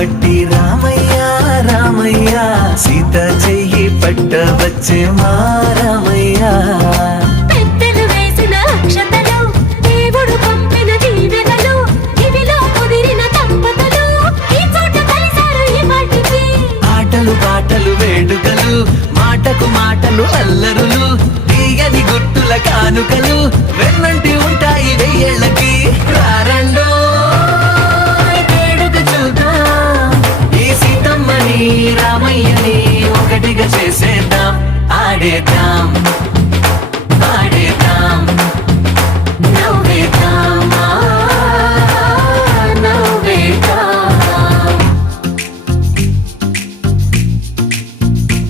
పట్టి రామయ్య రామయ్య సీత చెయ్యి పట్ట వచ్చే మా రామయ్య పెద్దలు వేసిన అక్షతలు దేవుడు పంపిన దీవెనలు ఇవిలో కుదిరిన దంపతులు ఈ చోట కలిసారు ఈ పాటికి ఆటలు పాటలు వేడుకలు మాటకు మాటలు అల్లరులు తీయని గుర్తుల కానుకలు వెన్నంటి ఉంటాయి వెయ్యేళ్ళకి రారండో వేడుక చూద్దాం ఈ సీతమ్మని రామయ్యని ఒకటిగా చేసేద్దాం ఆడేద్దాం